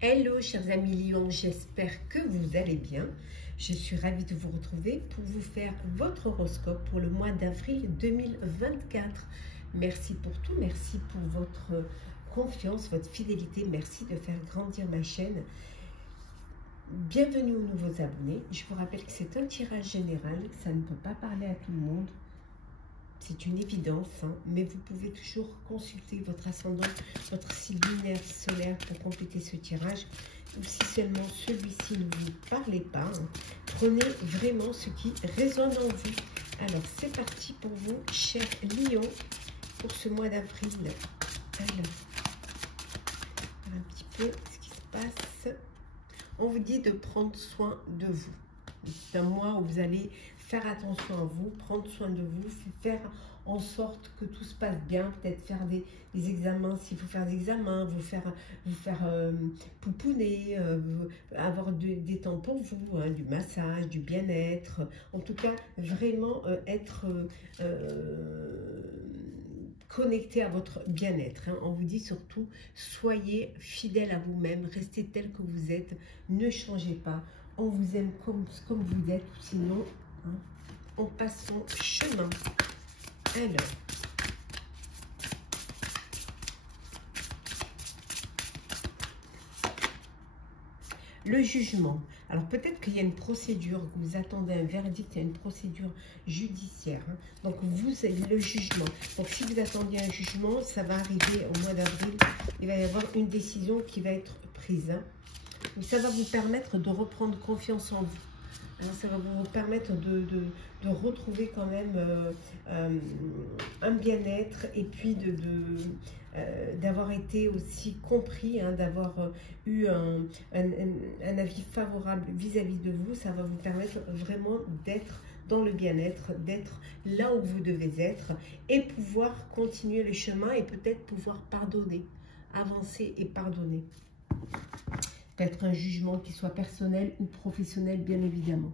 Hello chers amis Lions, j'espère que vous allez bien. Je suis ravie de vous retrouver pour vous faire votre horoscope pour le mois d'avril 2024. Merci pour tout, merci pour votre confiance, votre fidélité, merci de faire grandir ma chaîne. Bienvenue aux nouveaux abonnés. Je vous rappelle que c'est un tirage général, ça ne peut pas parler à tout le monde. C'est une évidence, hein, mais vous pouvez toujours consulter votre ascendant, votre signe lunaire solaire pour compléter ce tirage. Ou si seulement celui-ci ne vous parlait pas, hein, prenez vraiment ce qui résonne en vous. Alors, c'est parti pour vous, chers lions, pour ce mois d'avril. Alors, un petit peu ce qui se passe. On vous dit de prendre soin de vous. C'est un mois où vous allez faire attention à vous, prendre soin de vous, faire en sorte que tout se passe bien, peut-être faire des examens, s'il faut faire des examens, vous faire pouponner, avoir des temps pour vous, hein, du massage, du bien-être, en tout cas vraiment être connecté à votre bien-être. Hein. On vous dit surtout, soyez fidèle à vous-même, restez tel que vous êtes, ne changez pas, on vous aime comme vous êtes, sinon hein, on passe son chemin. Alors, le jugement. Alors peut-être qu'il y a une procédure, que vous attendez un verdict, il y a une procédure judiciaire. Hein. Donc vous, c'est le jugement. Donc si vous attendiez un jugement, ça va arriver au mois d'avril. Il va y avoir une décision qui va être prise. Hein. Donc, ça va vous permettre de reprendre confiance en vous. Alors, ça va vous permettre de retrouver quand même un bien-être et puis d'avoir été aussi compris, hein, d'avoir eu un avis favorable vis-à-vis de vous. Ça va vous permettre vraiment d'être dans le bien-être, d'être là où vous devez être et pouvoir continuer le chemin et peut-être pouvoir pardonner, avancer et pardonner. Peut-être un jugement qui soit personnel ou professionnel, bien évidemment.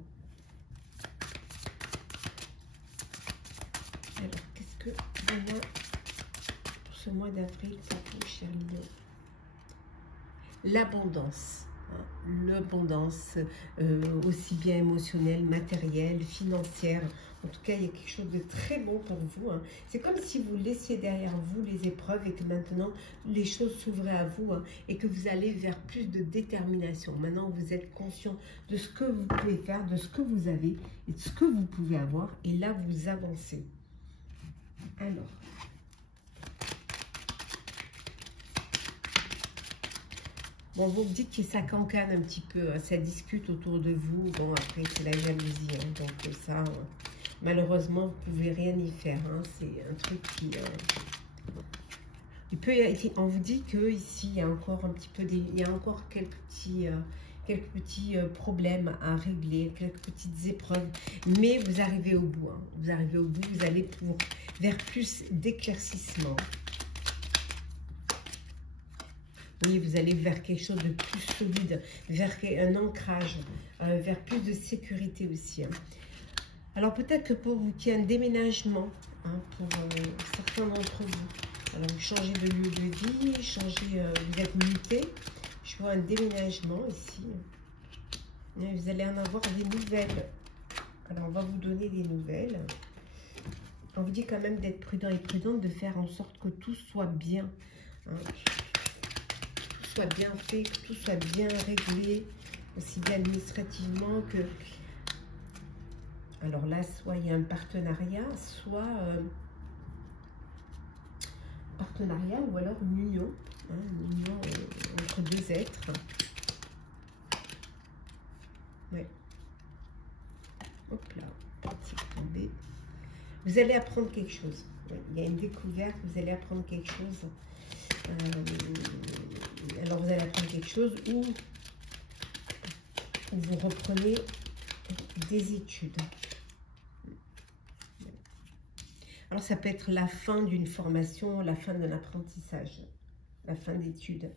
Alors, qu'est-ce que on a pour ce mois d'avril pour vous, chers lions? L'abondance. Hein, l'abondance, aussi bien émotionnelle, matérielle, financière. En tout cas, il y a quelque chose de très bon pour vous. Hein. C'est comme si vous laissiez derrière vous les épreuves et que maintenant, les choses s'ouvraient à vous, hein, et que vous allez vers plus de détermination. Maintenant, vous êtes conscient de ce que vous pouvez faire, de ce que vous avez et de ce que vous pouvez avoir. Et là, vous avancez. Alors, bon, vous me dites que ça cancane un petit peu, hein, ça discute autour de vous. Bon, après, c'est la jalousie, hein, donc ça, malheureusement, vous ne pouvez rien y faire. Hein, c'est un truc qui... il peut, on vous dit qu'ici, il y a encore un petit peu... il y a encore quelques petits problèmes à régler, quelques petites épreuves, mais vous arrivez au bout. Hein, vous arrivez au bout, vous allez vers plus d'éclaircissement. Oui, vous allez vers quelque chose de plus solide, vers un ancrage, vers plus de sécurité aussi. Hein. Alors peut-être que pour vous, qu'il y a un déménagement, hein, pour certains d'entre vous. Alors vous changez de lieu de vie, vous êtes muté. Je vois un déménagement ici. Et vous allez en avoir des nouvelles. Alors on va vous donner des nouvelles. On vous dit quand même d'être prudent et prudente, de faire en sorte que tout soit bien. Hein. Soit bien fait, que tout soit bien réglé, aussi bien administrativement que... Alors là, soit il y a un partenariat, soit partenariat ou alors une union, hein, une union entre deux êtres. Ouais. Hop là, petit tombé. Vous allez apprendre quelque chose. Ouais, il y a une découverte, vous allez apprendre quelque chose. Alors vous allez apprendre quelque chose où vous reprenez des études. Alors ça peut être la fin d'une formation, la fin d'un apprentissage, la fin d'études.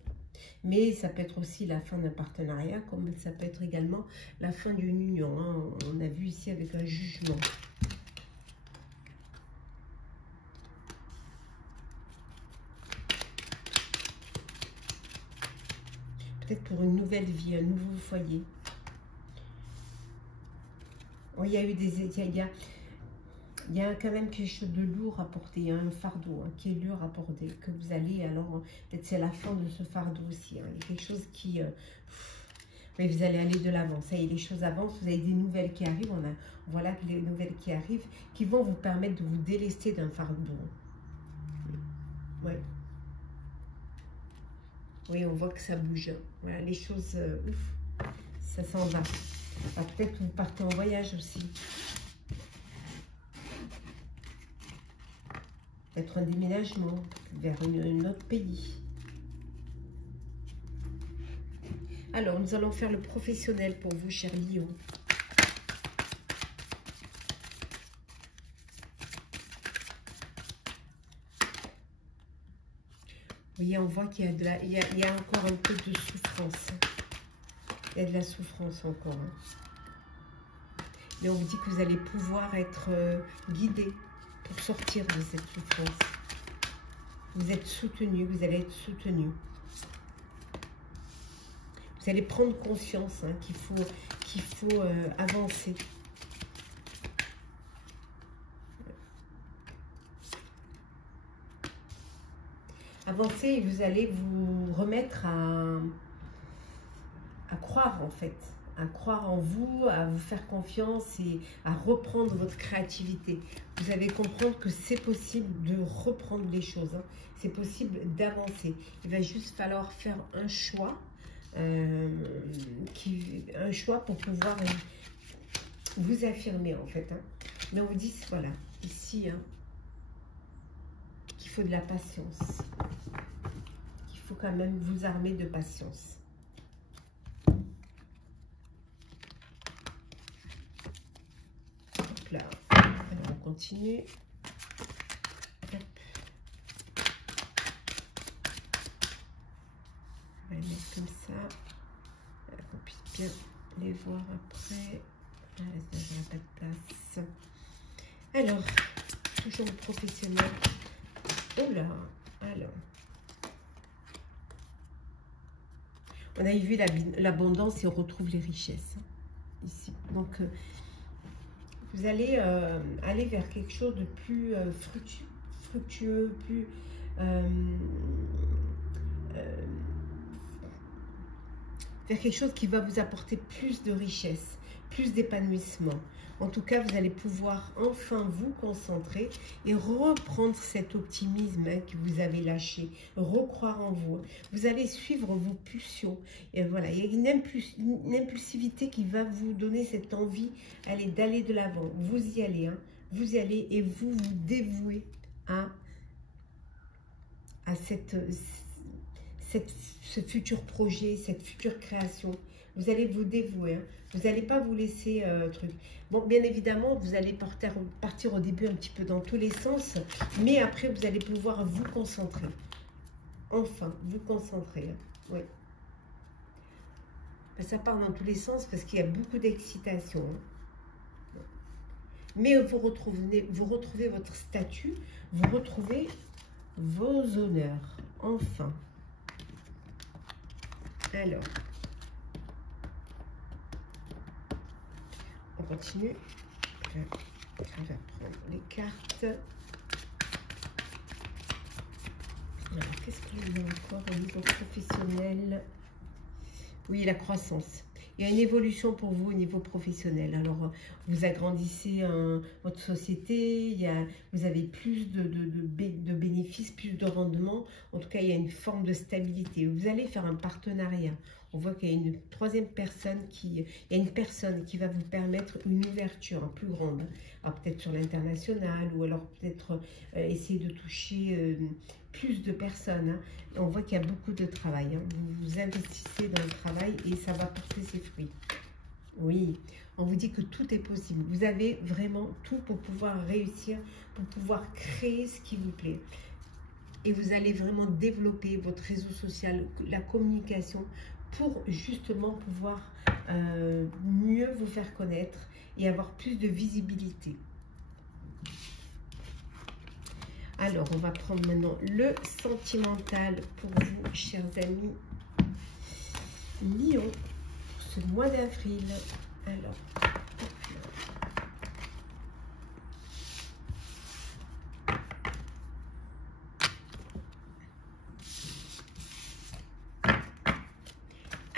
Mais ça peut être aussi la fin d'un partenariat, comme ça peut être également la fin d'une union. Hein. On a vu ici avec un jugement. peut-être pour une nouvelle vie, un nouveau foyer. Oh, il y a eu des... Il y a quand même quelque chose de lourd à porter, hein, un fardeau hein, qui est lourd à porter, que vous allez, alors, peut-être c'est la fin de ce fardeau aussi. Hein, il y a quelque chose qui... mais vous allez aller de l'avant, ça y est, les choses avancent, vous avez des nouvelles qui arrivent, voilà les nouvelles qui arrivent, qui vont vous permettre de vous délester d'un fardeau. Ouais. Oui, on voit que ça bouge. Voilà, les choses, ouf, ça s'en va. Peut-être que vous partez en voyage aussi. Peut-être un déménagement vers un autre pays. Alors, nous allons faire le professionnel pour vous, cher Lion. Vous voyez, on voit qu'il y a il y a encore un peu de souffrance. Il y a de la souffrance encore. Hein. Mais on vous dit que vous allez pouvoir être guidé pour sortir de cette souffrance. Vous êtes soutenu, vous allez être soutenu. Vous allez prendre conscience hein, qu'il faut avancer. Avancer et vous allez vous remettre à croire en fait. À croire en vous, à vous faire confiance et à reprendre votre créativité. Vous allez comprendre que c'est possible de reprendre les choses. Hein. C'est possible d'avancer. Il va juste falloir faire un choix. Un choix pour pouvoir vous affirmer en fait. Hein. Mais on vous dit, voilà, ici, hein, qu'il faut de la patience. Qu'il faut quand même vous armer de patience. Là, alors on continue. Hop. On va les mettre comme ça, qu'on puisse bien les voir après. Ça n'a pas de place. Alors, toujours le professionnel. Oh là, alors. On a vu l'abondance et on retrouve les richesses. Ici. Donc, vous allez aller vers quelque chose de plus fructueux, plus vers quelque chose qui va vous apporter plus de richesse, plus d'épanouissement. En tout cas, vous allez pouvoir enfin vous concentrer et reprendre cet optimisme hein, que vous avez lâché, recroire en vous. Vous allez suivre vos pulsions. Et voilà, il y a une impulsivité qui va vous donner cette envie d'aller de l'avant. Vous y allez, hein, vous y allez et vous vous dévouez à ce futur projet, cette future création. Vous allez vous dévouer. Hein. Vous n'allez pas vous laisser truc. Bon, bien évidemment, vous allez partir au début un petit peu dans tous les sens, mais après, vous allez pouvoir vous concentrer. Enfin, vous concentrer. Hein. Oui. Ça part dans tous les sens parce qu'il y a beaucoup d'excitation. Hein. Mais vous retrouvez votre statut, vous retrouvez vos honneurs. Enfin. Alors. On continue. Je vais prendre les cartes. Qu'est-ce qu'il y a encore au niveau professionnel? Oui, la croissance. Il y a une évolution pour vous au niveau professionnel. Alors, vous agrandissez votre société, vous avez plus de bénéfices, plus de rendement. En tout cas, il y a une forme de stabilité. Vous allez faire un partenariat. On voit qu'il y a une troisième personne il y a une personne qui va vous permettre une ouverture plus grande. Alors peut-être sur l'international ou alors peut-être essayer de toucher plus de personnes. Hein. On voit qu'il y a beaucoup de travail. Hein. Vous investissez dans le travail et ça va porter ses fruits. Oui, on vous dit que tout est possible. Vous avez vraiment tout pour pouvoir réussir, pour pouvoir créer ce qui vous plaît. Et vous allez vraiment développer votre réseau social, la communication, pour justement pouvoir mieux vous faire connaître et avoir plus de visibilité. Alors, on va prendre maintenant le sentimental pour vous, chers amis. Lion, pour ce mois d'avril.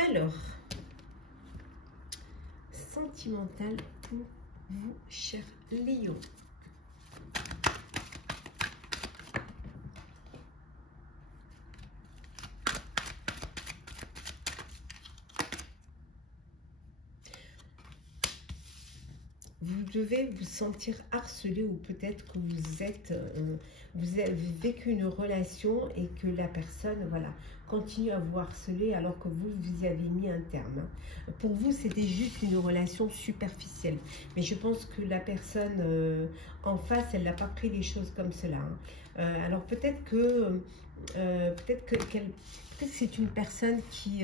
Alors, sentimental pour vous, chers Lions. Vous devez vous sentir harcelé ou peut-être que vous avez vécu une relation et que la personne, voilà, continue à vous harceler alors que vous y avez mis un terme. Pour vous, c'était juste une relation superficielle. Mais je pense que la personne en face, elle n'a pas pris les choses comme cela. Alors peut-être que c'est une personne qui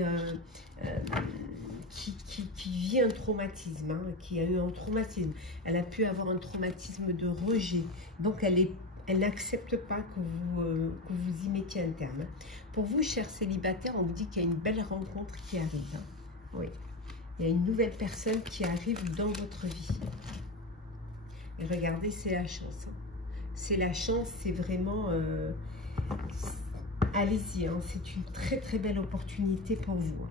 vit un traumatisme, hein, qui a eu un traumatisme. Elle a pu avoir un traumatisme de rejet. Donc, elle n'accepte pas que vous y mettiez un terme. Pour vous, chers célibataires, on vous dit qu'il y a une belle rencontre qui arrive. Hein. Oui, il y a une nouvelle personne qui arrive dans votre vie. Et regardez, c'est la chance. Hein. C'est la chance, c'est vraiment... allez-y, hein, c'est une très très belle opportunité pour vous. Hein.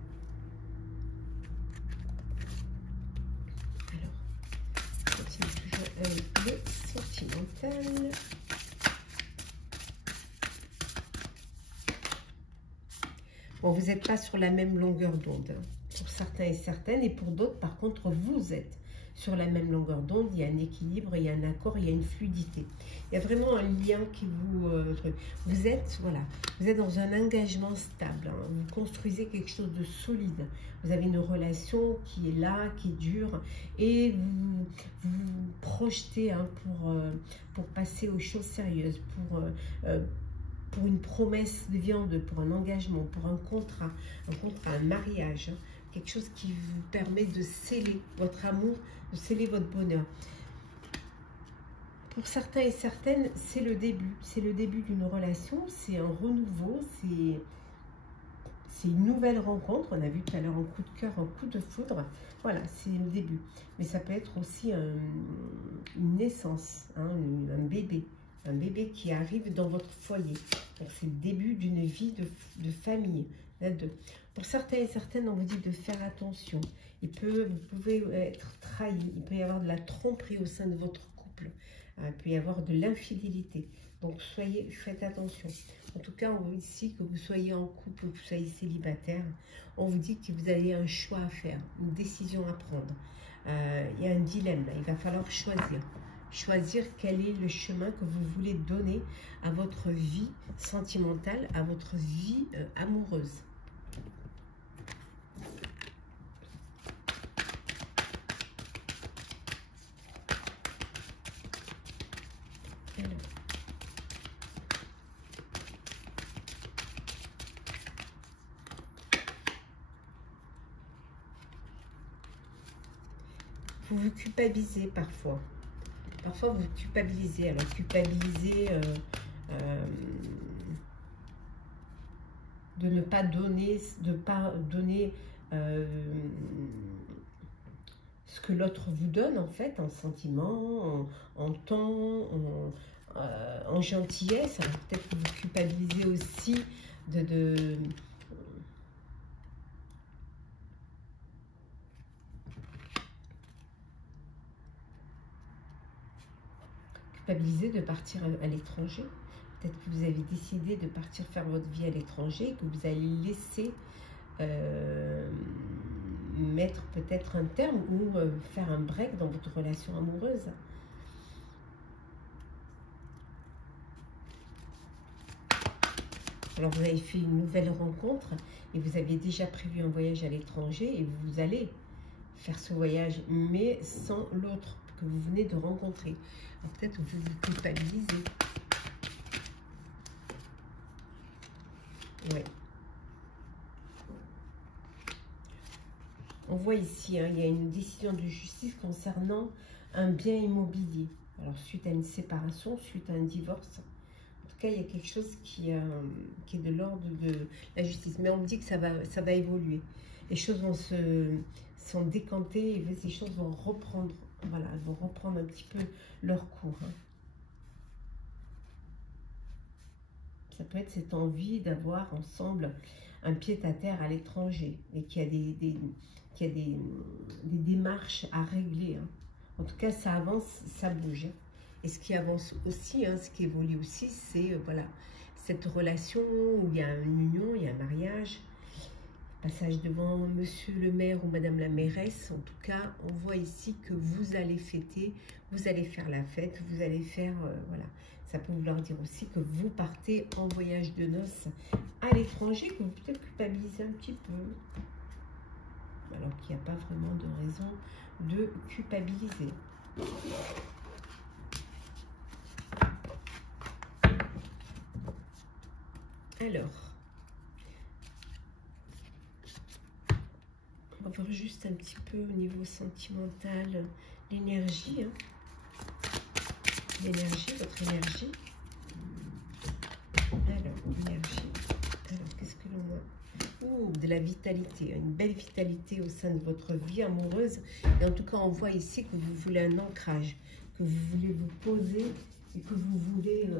Le sentimental. Bon, vous n'êtes pas sur la même longueur d'onde, hein, pour certains et certaines, et pour d'autres, par contre, vous êtes sur la même longueur d'onde. Il y a un équilibre, il y a un accord, il y a une fluidité. Il y a vraiment un lien qui vous... vous êtes, voilà, vous êtes dans un engagement stable. Hein, vous construisez quelque chose de solide. Vous avez une relation qui est là, qui dure, et vous projetez, hein, pour passer aux choses sérieuses, pour une promesse de viande, pour un engagement, pour un contrat, un mariage, hein, quelque chose qui vous permet de sceller votre amour, de sceller votre bonheur. Pour certains et certaines, c'est le début d'une relation, c'est un renouveau, c'est une nouvelle rencontre. On a vu tout à l'heure un coup de cœur, un coup de foudre. Voilà, c'est le début. Mais ça peut être aussi une naissance, hein, un bébé qui arrive dans votre foyer. Donc c'est le début d'une vie de famille. Pour certains et certaines, on vous dit de faire attention. Vous pouvez être trahi, il peut y avoir de la tromperie au sein de votre couple. Il peut y avoir de l'infidélité. Donc, faites attention. En tout cas, on veut ici que vous soyez en couple ou que vous soyez célibataire. On vous dit que vous avez un choix à faire, une décision à prendre. Il y a un dilemme là. Il va falloir choisir. Choisir quel est le chemin que vous voulez donner à votre vie sentimentale, à votre vie amoureuse. Vous vous culpabilisez parfois. Parfois, vous culpabilisez. Alors, culpabiliser de ne pas donner, ce que l'autre vous donne, en fait, en sentiment, en temps, en gentillesse. Alors, peut-être que vous culpabilisez aussi de partir à l'étranger. Peut-être que vous avez décidé de partir faire votre vie à l'étranger, que vous allez laisser mettre peut-être un terme ou faire un break dans votre relation amoureuse. Alors vous avez fait une nouvelle rencontre et vous aviez déjà prévu un voyage à l'étranger et vous allez faire ce voyage, mais sans l'autre que vous venez de rencontrer. Peut-être que vous vous culpabilisez. Ouais. On voit ici, hein, il y a une décision de justice concernant un bien immobilier. Alors, suite à une séparation, suite à un divorce. En tout cas, il y a quelque chose qui est de l'ordre de la justice. Mais on me dit que ça va évoluer. les choses sont décantées et ces choses vont reprendre, voilà, elles vont reprendre un petit peu leur cours. Hein. Ça peut être cette envie d'avoir ensemble un pied-à-terre à l'étranger et qu'il y a des démarches à régler. Hein. En tout cas, ça avance, ça bouge. Et ce qui avance aussi, hein, ce qui évolue aussi, c'est voilà, cette relation où il y a une union, il y a un mariage, passage devant monsieur le maire ou madame la mairesse. En tout cas, on voit ici que vous allez fêter, vous allez faire la fête, vous allez faire, voilà. Ça peut vouloir dire aussi que vous partez en voyage de noces à l'étranger, que vous peut-être culpabilisez un petit peu. Alors qu'il n'y a pas vraiment de raison de culpabiliser. Alors, on va voir juste un petit peu au niveau sentimental l'énergie. Hein. L'énergie, votre énergie. Alors, l'énergie. Alors, qu'est-ce que l'on a? Oh, de la vitalité, une belle vitalité au sein de votre vie amoureuse. Et en tout cas, on voit ici que vous voulez un ancrage, que vous voulez vous poser et que vous voulez,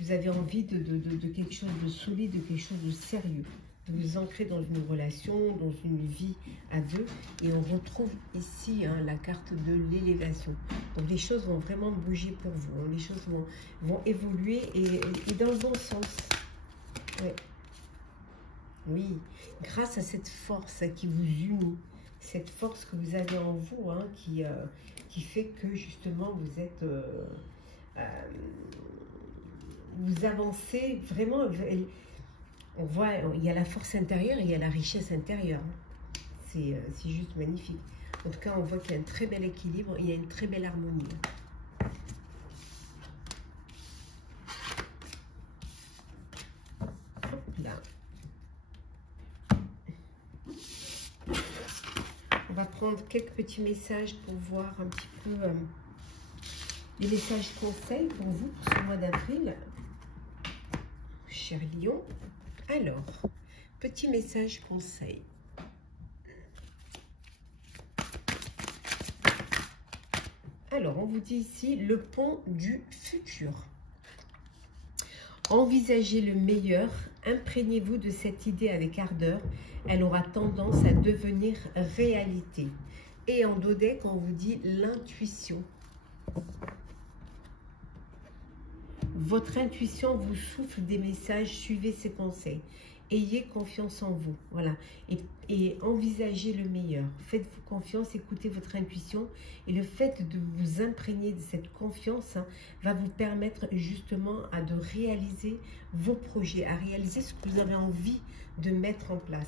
vous avez envie de quelque chose de solide, de quelque chose de sérieux. De vous ancrer dans une relation, dans une vie à deux. Et on retrouve ici hein, la carte de l'élévation. Donc les choses vont vraiment bouger pour vous. Hein. Les choses vont évoluer et dans le bon sens. Ouais. Oui, grâce à cette force qui vous unit, cette force que vous avez en vous, hein, qui fait que justement vous êtes, vous avancez vraiment. On voit, il y a la force intérieure et il y a la richesse intérieure. C'est juste magnifique. En tout cas, on voit qu'il y a un très bel équilibre, il y a une très belle harmonie. Là. On va prendre quelques petits messages pour voir un petit peu les messages conseils pour vous pour ce mois d'avril. Cher Lion. Alors, petit message conseil. Alors, on vous dit ici le pont du futur. Envisagez le meilleur, imprégnez-vous de cette idée avec ardeur. Elle aura tendance à devenir réalité. Et en dodec, on vous dit l'intuition. Votre intuition vous souffle des messages, suivez ses conseils. Ayez confiance en vous, voilà. Et envisagez le meilleur. Faites-vous confiance, écoutez votre intuition. Et le fait de vous imprégner de cette confiance hein, va vous permettre justement de réaliser vos projets, à réaliser ce que vous avez envie de mettre en place.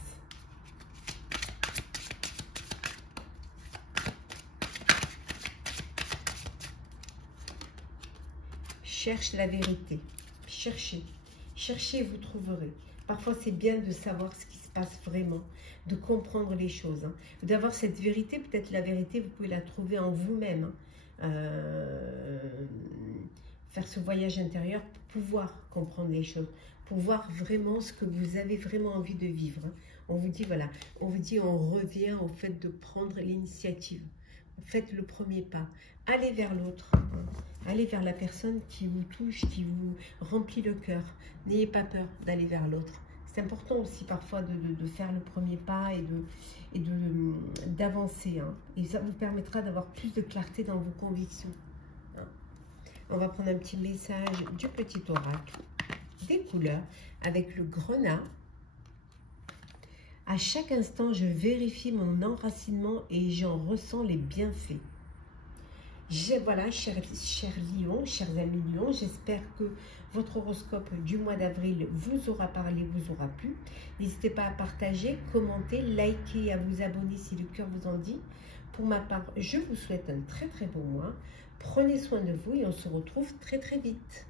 Cherche la vérité. Cherchez. Cherchez et vous trouverez. Parfois, c'est bien de savoir ce qui se passe vraiment, de comprendre les choses. Hein. D'avoir cette vérité, peut-être la vérité, vous pouvez la trouver en vous-même. Hein. Faire ce voyage intérieur pour pouvoir comprendre les choses, pour voir vraiment ce que vous avez vraiment envie de vivre. Hein. On vous dit, voilà, on vous dit, on revient au fait de prendre l'initiative. Faites le premier pas. Allez vers l'autre. Hein. Allez vers la personne qui vous touche, qui vous remplit le cœur. N'ayez pas peur d'aller vers l'autre. C'est important aussi parfois de faire le premier pas et d'avancer. Hein. Et ça vous permettra d'avoir plus de clarté dans vos convictions. Hein. On va prendre un petit message du petit oracle. Des couleurs avec le grenat. À chaque instant, je vérifie mon enracinement et j'en ressens les bienfaits. Voilà, chers lions, chers amis lions, j'espère que votre horoscope du mois d'avril vous aura parlé, vous aura plu. N'hésitez pas à partager, commenter, liker et à vous abonner si le cœur vous en dit. Pour ma part, je vous souhaite un très très beau mois. Prenez soin de vous et on se retrouve très très vite.